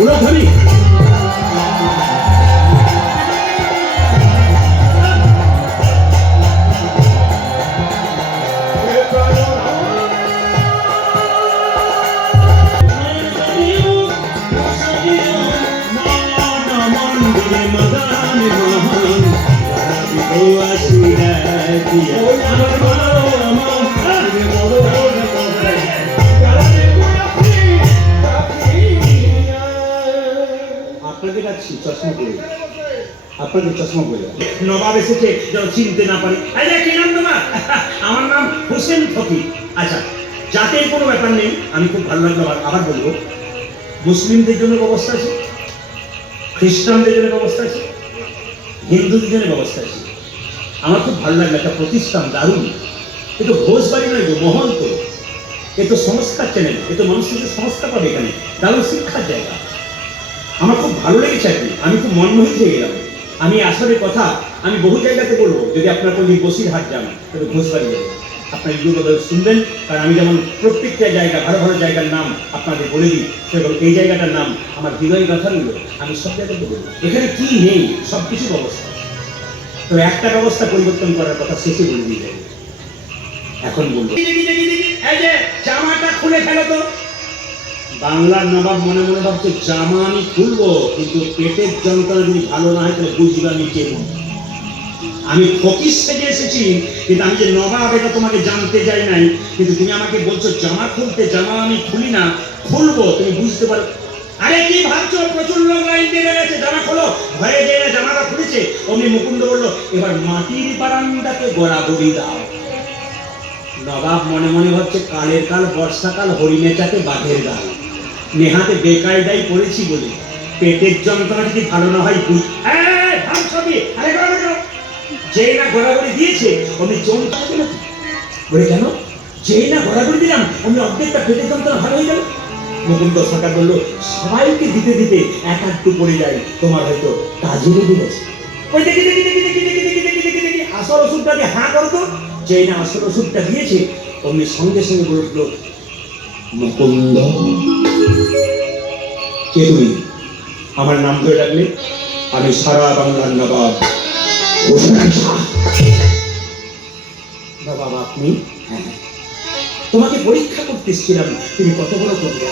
উলধ্বনি। আপনাকে যাচ্ছি চশমা পরে, আপনাদের চশমা পরে নবাব এসেছে যেন চিনতে না পারে। কি নাম তোমার? আমার নাম হোসেন ফকির। আচ্ছা, জাতের কোনো ব্যাপার নেই, আমি খুব ভালো লাগলো। আবার বলবো, মুসলিমদের জন্য ব্যবস্থা আছে, খ্রিস্টানদের জন্য ব্যবস্থা আছে, হিন্দুদের জন্য ব্যবস্থা আছে। আমার খুব ভালো লাগলো, একটা প্রতিষ্ঠান দারুণ। এ তো ঘোষ বাড়ি নয়, মহল তো, এ তো সংস্কার চ্যানেল, এ তো মানুষের সংস্কার পাবে এখানে, দারুণ শিক্ষার জায়গা। আমার খুব ভালো লেগেছে আর কি, আমি খুব মনমোহিত হয়ে গেলাম। আমি আসলের কথা আমি বহু জায়গাতে বলবো, যদি আপনার কোনো বসিরহাট যান তাহলে ঘোষবাড়ি যাবেন, আপনার ইউটিউবে শুনবেন। কারণ আমি যেমন প্রত্যেকটা জায়গা, ভালো ভালো জায়গার নাম আপনাদের বলে দিই, সেরকম এই জায়গাটার নাম আমার হৃদয় কথাগুলো আমি সব জায়গাতে বলবো। এখানে কি নেই, সব কিছু ব্যবস্থা। তো একটা ব্যবস্থা পরিবর্তন করার কথা শেষে বলে দিয়ে যাবে, এখন বলবো। এই যে জামাটা খুলে ফেলো তো। বাংলার নবাব মনে মনে ভাবছে, জামা আমি খুলবো, কিন্তু পেটের যন্ত্রণা যদি ভালো না হয় তাহলে বুঝবে আমি কেমন। আমি ফকির সেজে এসেছি, কিন্তু আমি যে নবাব এটা তোমাকে জানতে যাই নাই। কিন্তু তুমি আমাকে বলছো জামা খুলতে, জামা আমি খুলি না, খুলবো, তুমি বুঝতে পারো। আরে কি ভাবছো, প্রচুর লোক লাইন দিয়ে গেছে, জামা খোলো। ভয়ে যে জামাটা খুলেছে, অমনি মুকুন্দ বললো, এবার মাটির বারান্দাকে গড়াগড়ি দাও। নবাব মনে মনে ভাবছে, কালের কাল বর্ষাকাল, হরিণে চাকে বাঘের গাল। নেহাতে বেকায়দাই পড়েছি বলে পেটের যন্ত্রণা যদি ভালো না হয়, যেই না ঘোরাঘুরি দিয়েছে অমনি চমকা গেল। বলে কেন? যেই না ঘোরাঘুরি দিলাম অমনি অর্ধেকটা পেটের যন্ত্রণা ভালো হয়ে গেল। মুকুন্দ সরকার বলল, সবাইকে দিতে দিতে এক আধটু পড়ে যায়, তোমার হয়তো কাজে লেগে গেছে। ওই দেখি দেখি দেখি দেখি দেখি দেখি দেখি দেখি দেখি আসল ওষুধটা দিয়ে হাঁ করতো। যেই না আসল ওষুধটা দিয়েছে অমনি সঙ্গে সঙ্গে বলে উঠলো, মুকুন্দ। কে তুমি? আমার নাম ধরে ডাকলে? আমি সারা বাংলার নবাব নবাব আপনি? হ্যাঁ, তোমাকে পরীক্ষা করতে এসেছিলাম, তুমি কত বড় করবে।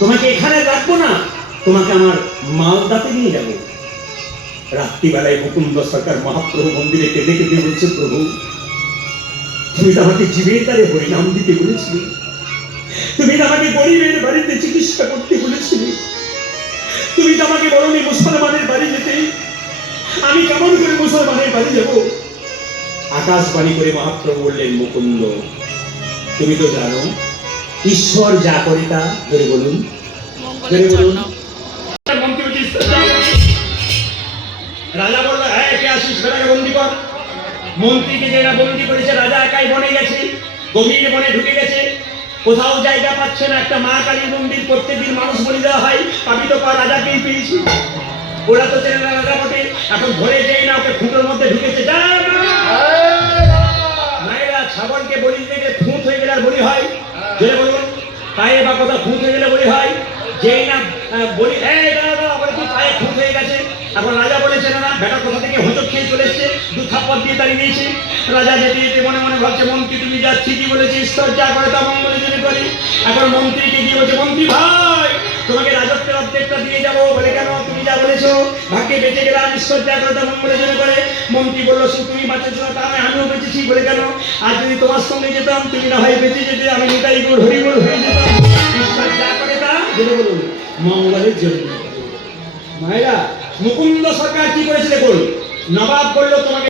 তোমাকে এখানে রাখবো না, তোমাকে আমার মালদাতে নিয়ে যাবো। রাত্রিবেলায় মুকুন্দ সরকার মহাপ্রভু মন্দিরে কেঁদে কেঁদে বলছে, প্রভু তুমি তো আমাকে জীবের দ্বারে হরিনাম দিতে বলেছিলে, তুমি তো আমাকে গরিবের বাড়িতে চিকিৎসা করতে বলেছিলে, তুমি তো আমাকে বলনি মুসলমানের বাড়ি যেতে, আমি কেমন করে মুসলমানের বাড়ি যাব? আকাশবাণী করে মহাপ্রভু বললেন, মুকুন্দ তুমি তো জানো ঈশ্বর যা করে তা। ধরে বলুন, ধরে বলুন। রাজা বলল, হ্যাঁ কে আসিস, সেটাকে বন্দি কর। মন্ত্রীকে যেটা বন্দি করেছে, রাজা একাই বনে গেছে, গভীর বনে ঢুকে গেছে, কোথাও জায়গা পাচ্ছে না। একটা মা কালীর মন্দির, প্রত্যেকদিন মানুষ বলি দেওয়া হয়, পাবি তো পা, রাজাকেই পেয়েছি। ওরা তো চেনে না রাজা বটে। এখন ধরে যেই না ওকে খুঁটোর মধ্যে ঢুকেছে, মায়েরা ছাগলকে বলি থেকে খুঁত হয়ে গেলে আর বলি হয়, যেটা বলুন পায়ে বা কোথাও খুঁত হয়ে গেলে বলি হয়। যেই না বলি পায়ে খুঁত হয়ে গেছে, এখন রাজা বলেছে, না বেটা কোথা থেকে হোঁচট খেয়ে চলে এসছে, দু থাপ্পড় দিয়ে তাড়িয়ে দিয়েছে। রাজা যেতে যেতে মনে মনে ভাবছে, মন্ত্রী তুমি যা ঠিকই বলেছি, ঈশ্বর যা করে তা মঙ্গলের জন্য করি। এখন মন্ত্রীকে গিয়ে বলছে, মন্ত্রী ভাই তোমাকে রাজত্বের অর্ধেকটা দিয়ে যাবো। বলে কেন? তুমি যা বলেছো, ভাগ্যে বেঁচে গেলাম, ঈশ্বর যা করে তা মঙ্গলের জন্য করে। মন্ত্রী বললো, তুমি বাঁচেছো না, তা আমিও বেঁচেছি। বলে কেন? আর যদি তোমার সঙ্গে যেতাম, তুমি না হয় বেঁচে যেতে, আমি নিতাই গুড় হরিগুড় হয়ে যেতাম। ঈশ্বর যা করে তা যেটা বলুন মঙ্গলের জন্য। মায়েরা মুকুন্দ সরকার কি করেছে দেখুন, নবাব বললো তোমাকে